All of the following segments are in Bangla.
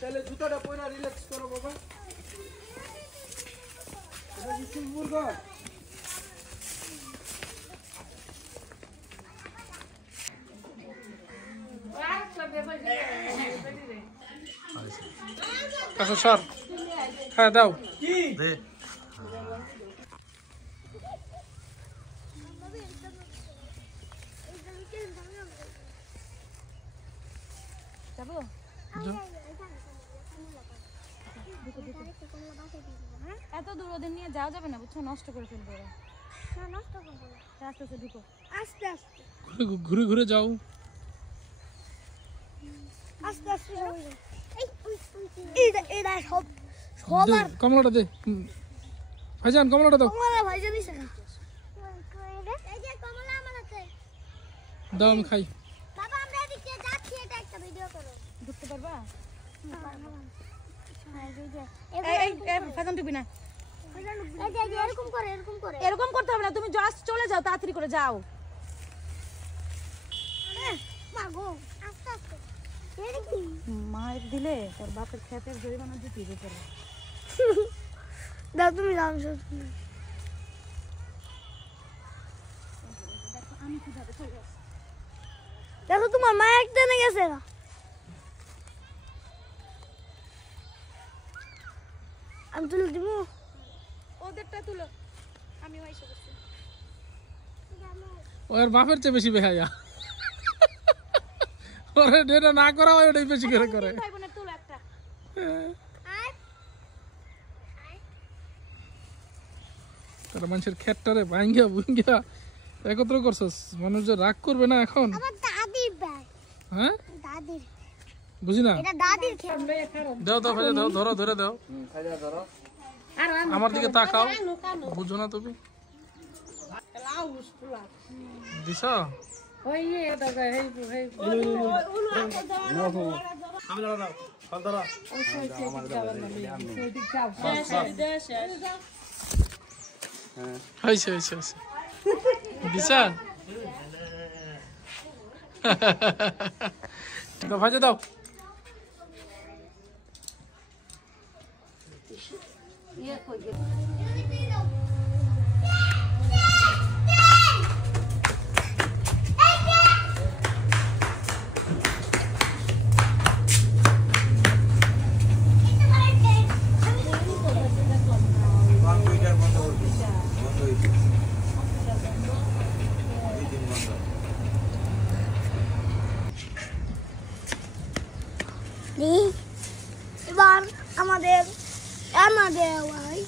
তাহলে জুতাটা পরে রিল্যাক্স করো বাবা। এটা কি সুন্দর ঘর? আচ্ছা স্যার, হ্যাঁ দাও দে। যাবো এত দূর ওদের নিয়ে যাওয়া যাবে না বুঝছো, নষ্ট করে ফেলবে ওরা। আস্তে আস্তে ঢুকো, আস্তে আস্তে ঘুরে ঘুরে যাও, আস্তে আস্তে। এটা সব সবার কমলাটা দে ভাইজান, কমলাটা দাও। কমলা ভাইজান দিছে না, এই যে কমলা আমার আছে দাও আমি খাই। বাবা আমরা এদিকে যাচ্ছি, এটা একটা ভিডিও করো। ঢুকতে পারবা? এরকম করতে হবে না, তুমি জাস্ট চলে যাও, তাড়াতাড়ি করে যাও। মায়ের দিলে তোর বাপের খেতের জরিমানা দিতে দিতে দাও, তুমি যাও। দেখো তোমার মা একটা না গেছে না, আমি তুলে দিব। ওদেরটা তুলো, আমি এসে বসছি। ওর বাপের চেয়ে বেশি বেহায়া, ওরে এটা না করা হয় ওটাই বেশি করে করে। ভাই বোনের তুলো একটা। তারা মানুষের ক্ষেতটারে ভাঙ্গিয়া ভুঙ্গিয়া একত্র করছস, মানুষ যে রাগ করবে না এখন? আমার দাদির ব্যাগ। হ্যাঁ দাদির, বুঝি না। এটা দাদির খেত। দাও দাও ভাইয়া, দাও, ধরো ধরে দাও। ধরো আমার দিকে তাকাও, বুঝো না তুমি দিছ? হয়েছে হয়েছে হয়েছে দিছ? দাও ভাইয়া দাও। এবার আমাদের আমাদের ভাই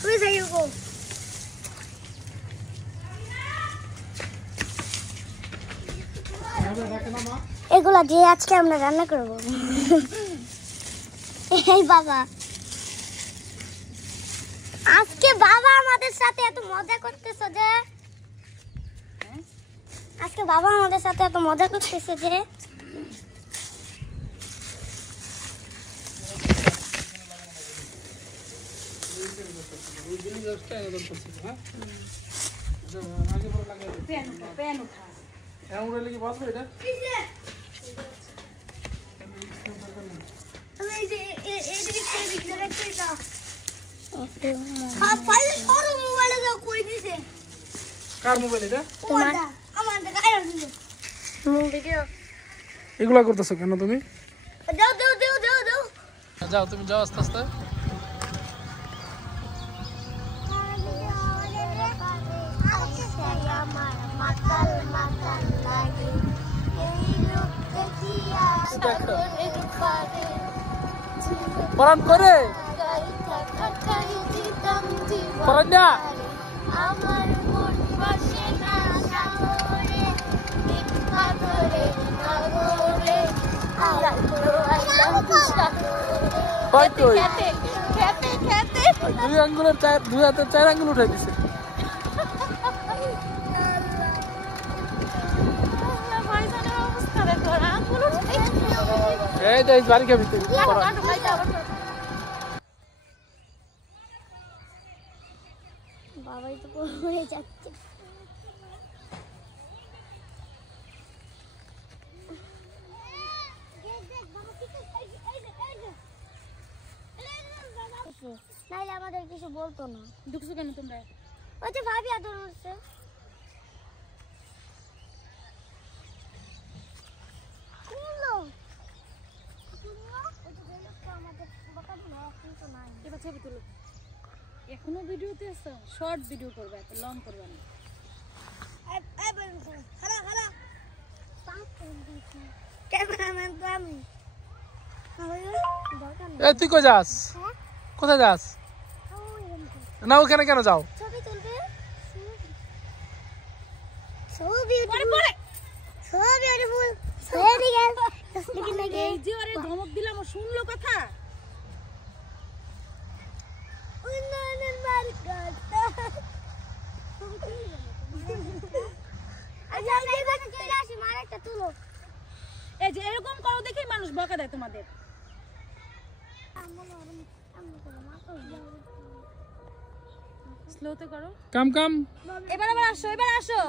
তুই যাই গো। এগুলা দিয়ে আজকে আমরা রান্না করবো। এই বাবা, আজকে বাবা আমাদের সাথে এত মজা করতেছে যে, আজকে বাবা আমাদের সাথে এত মজা করতেছে যে এগুলা করতেছো কেন তুমি? যাও তুমি যাও আস্তে আস্তে। পরান করে পরান না আমার মন বসে না সাগরে, ভিক্ষা করে সাগরে, দুই আঙ্গুলের দুই হাতের 4 আঙ্গুল উঠাই দিছে। এই যে বাড়ি খাবি তুই। বাবাই তো পড়ে যাচ্ছে। নাইলে আমাদের কিছু বলতো না। ঢুকছো কেন তোমরা? ওই যে ভাবি আদর হচ্ছে। এবার ছবি তুলো। এখনো ভিডিওতে আছো? শর্ট ভিডিও করবে, এত লং করবে না। ক্যামেরাম্যান তো আমি। এই তুই কই যাস? কোথায় যাস? না ওখানে কেন যাও? ছবি তুলবে? So beautiful. So beautiful. Very good. Just looking like এই যে ওরে ধমক দিলাম, ও শুনলো কথা? উন্নয়নের মার্কেট। আচ্ছা আমরা এবার চলে আসি, মারেকটা তুলো। এই যে এরকম করো দেখেই মানুষ বকা দেয় তোমাদের। স্লোতে করো। কাম কাম। এবার আবার আসো, এবার আসো।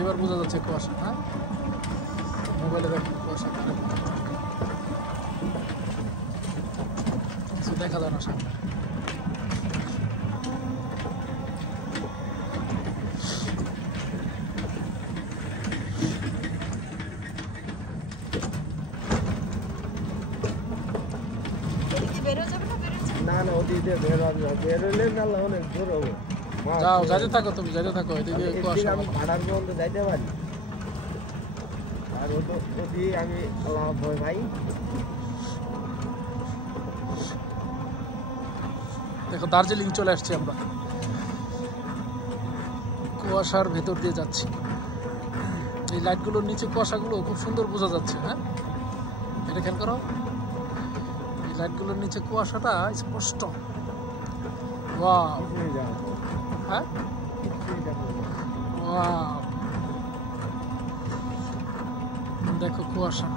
এবার বোঝা যাচ্ছে কুয়াশা। হ্যাঁ, মোবাইলে দেখো কুয়াশা কিছু দেখা যায় না সামনে। না না ওদিকে বেরোলে মেলা অনেক দূর হবে। যাও, যাইতে থাকো, তুমি যাইতে থাকো। এদিকে কুয়াশা আমি ভাড়ার পর্যন্ত যাইতে পারি, আর ওদিকে আমি ভয় ভাই। দেখো দার্জিলিং চলে আসছি আমরা, কুয়াশার ভেতর দিয়ে যাচ্ছি। এই লাইটগুলোর নিচে কুয়াশাগুলো খুব সুন্দর বোঝা যাচ্ছে। হ্যাঁ, এটা খেয়াল করো, এই লাইটগুলোর নিচে কুয়াশাটা স্পষ্ট। ওয়াও, হ্যাঁ ওয়াও, দেখো কুয়াশা।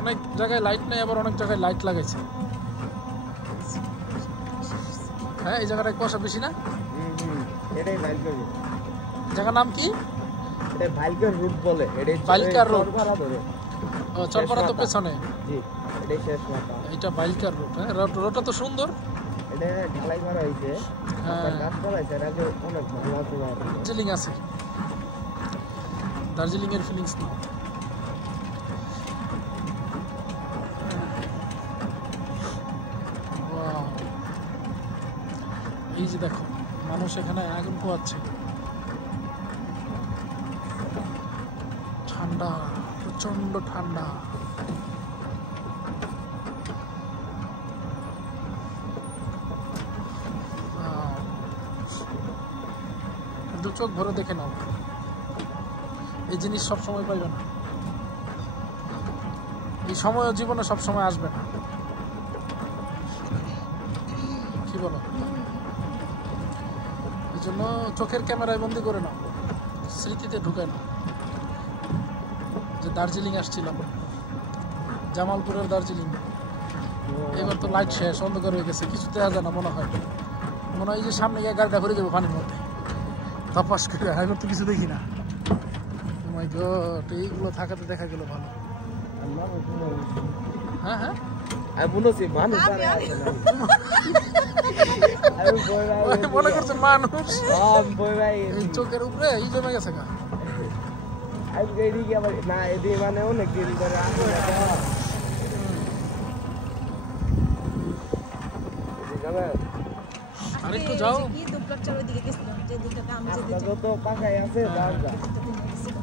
অনেক জায়গায় লাইট নেই, আবার অনেক জায়গায় লাইট লাগাইছে। হ্যাঁ, এই জায়গাটায় কুয়াশা বেশি না? এটাই ভাইলকার রুট। জায়গার নাম কি? এটা ভাইলকার রুট বলে। এটাই ভাইলকার রুট। চরপাড়া ধরে। ও, চরপাড়া তো পেছনে। জি, এটাই শেষ মাথা। এটা ভাইলকার রুট। হ্যাঁ, রোডটা তো সুন্দর। এটা ঢালাই করা হয়েছে, হ্যাঁ, কাজ করা হয়েছে। এর আগে অনেক ভালো আছে। দার্জিলিং আছে, দার্জিলিং এর ফিলিংস না। এই যে দেখো মানুষ এখানে আগুন পোয়াচ্ছে, ঠান্ডা, প্রচন্ড ঠান্ডা। দু চোখ ভরে দেখে নাও, এই জিনিস সবসময় পাইবে না, এই সময় জীবনে সবসময় আসবে না। কি বলো? এই জন্য চোখের ক্যামেরায় বন্দি করে নাও, স্মৃতিতে ঢুকায় না। যে দার্জিলিং আসছিলাম, জামালপুরের দার্জিলিং, এবার তো লাইট শেষ, অন্ধকার হয়ে গেছে, কিছু দেখা যায় না মনে হয়। মনে হয় যে সামনে গিয়ে গাড়িটা ভরে যাবো পানির মধ্যে, তপাস করে। এবার তো কিছু দেখি না। মাই গড, এইগুলো থাকাতে দেখা গেল ভালো। হ্যাঁ হ্যাঁ, মনে করছে মানুষ চোখের উপরে এই জমে গেছে গা। না এদিকে মানে অনেক দিন ধরে আরেকটু যাও, তো পাকাই আছে।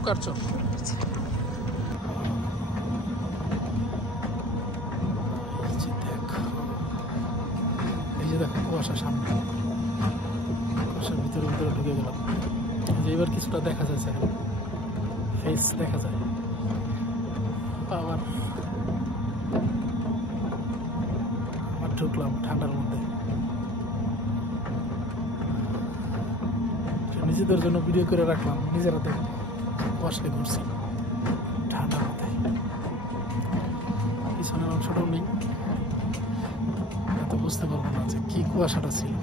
কাটছো এই যে দেখো কুয়াশা সামনে, কুয়াশার ভিতরে ভিতরে ঢুকে গেলাম। যে এবার কিছুটা দেখা যাচ্ছে, ফেস দেখা যায়। আবার ঢুকলাম ঠান্ডার মধ্যে। নিজেদের জন্য ভিডিও করে রাখলাম, নিজেরা দেখলাম, কুয়াশায় ঘুরছি ঠান্ডার মধ্যে। পিছনের অংশটাও নেই, তো বুঝতে পারবো না যে কি কুয়াশাটা ছিল।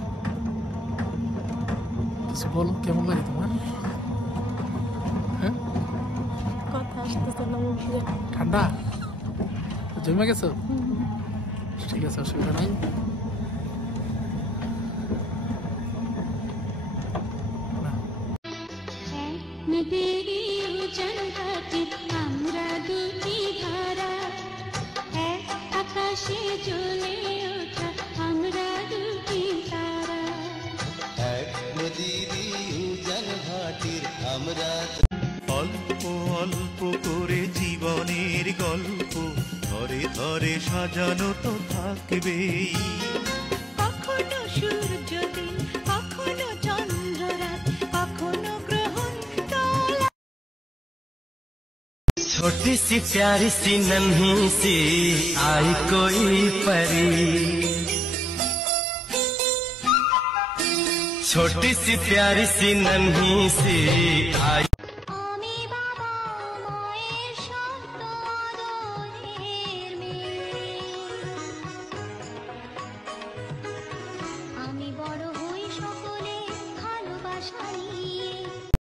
কিছু বলো, কেমন লাগে তোমার? হ্যাঁ, ঠান্ডা জমে গেছো? ঠিক আছে, অসুবিধা নাই। আমরা দুটি ধারা, এক আকাশে জ্বলে ওঠা আমরা দুটি তারা, এক নদীরই উজান ভাটির আমরা। অল্প অল্প করে জীবনের গল্প ধরে ধরে সাজানো তো থাকবেই। কখনো সূর্যদিন, কখনো চন্দ্ররাত, কখনো গ্রহণ তোলা। छोटी सी प्यारी सी नन्ही सी आई कोई परी, छोटी सी प्यारी सी नन्ही सी आई।